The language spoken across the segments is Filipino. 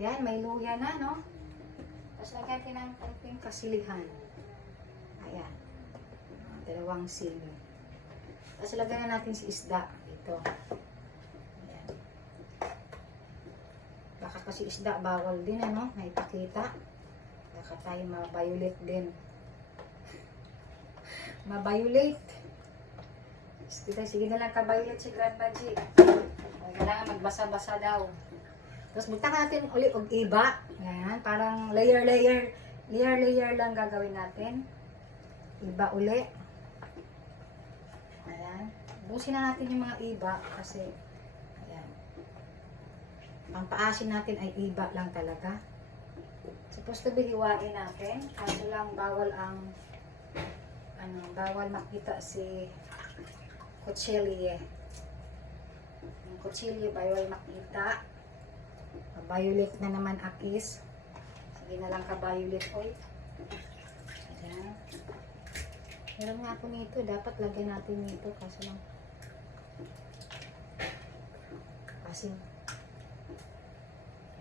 Ayan, may luya na, no? Tapos lagyan natin ng konting kasilihan. Ayan. Dalawang sili. Tapos lagyan na natin si isda. Ito. Ayan. Baka kasi isda, bawal din, ano? May pakita. Baka tayo mabayulit din. Mabayulit. Sige na lang kabayulit si Grandma G. Kailangan magbasa-basa daw. Tapos butang natin ulit og iba. Ayan, parang layer lang gagawin natin. Iba uli. Ayan. Busin na natin yung mga iba kasi ayan. Ang paasin natin ay iba lang talaga. Supposed to be hiwain natin. Kaso lang bawal ang bawal makita si kutsilye. Yung kutsilye bawal makita. Violet na naman akis. Sige na lang ka-violet oil. Ayan. Meron nga ako nito. Dapat lagyan natin nito. Kaso lang. Asin.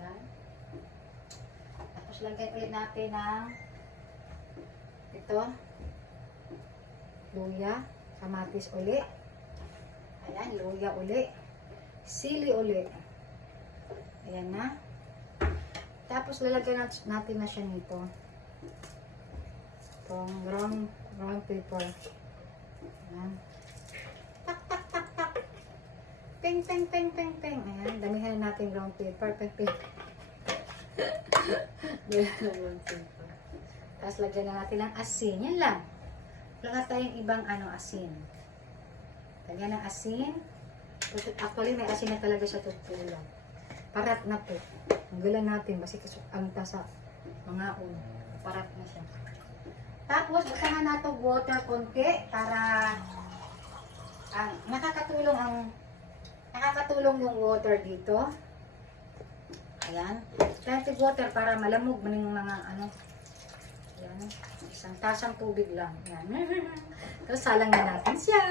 Ayan. Tapos lagyan ulit natin ng ito. Luya. Kamatis ulit. Ayan. Luya ulit. Sili ulit. Ayan na. Tapos lalagyan natin na siya nito. Itong brown paper. Ayan. Tak, tak, tak, tak. Peng, peng, peng, peng, peng. Ayan. Damihan natin brown paper. Peng, peng. Tapos lagyan na natin ng asin. Yan lang. Wala tayong ibang asin. Lagyan ng asin. Actually, may asin na talaga siya tutulong. Parat na po. Hanggalan natin. Kasi ang tasa mga parat na siya. Tapos, butahan natin water konti para nakakatulong yung water dito. Ayan. Plenty water para malamog man yung mga ayan. Isang tasang tubig lang. Ayan. Tapos, salang na natin siya.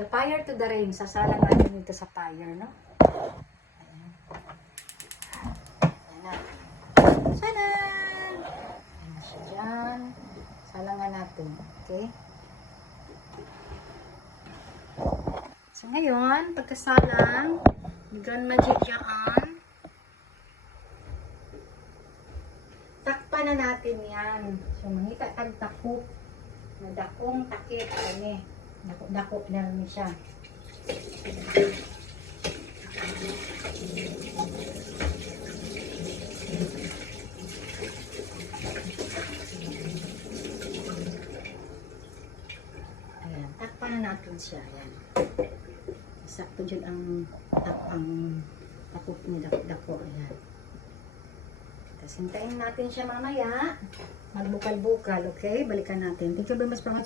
The fire to the rain. Sasalang natin dito sa fire, no? Salang! Ayan na siya dyan. Salangan natin. Okay? So, ngayon, pagkasalang, ni Grandma G dyan, takpan na natin yan. So, mangita tagtakop. Nadakong takip. Ano Dako na rin siya. Ayan, takpan na natin siya. Ayan. Sakto dyan ang takop ni dako. Ayan. Tapos hintayin natin siya mamaya. Magbukal-bukal, okay? Balikan natin. Thank you very much for watching.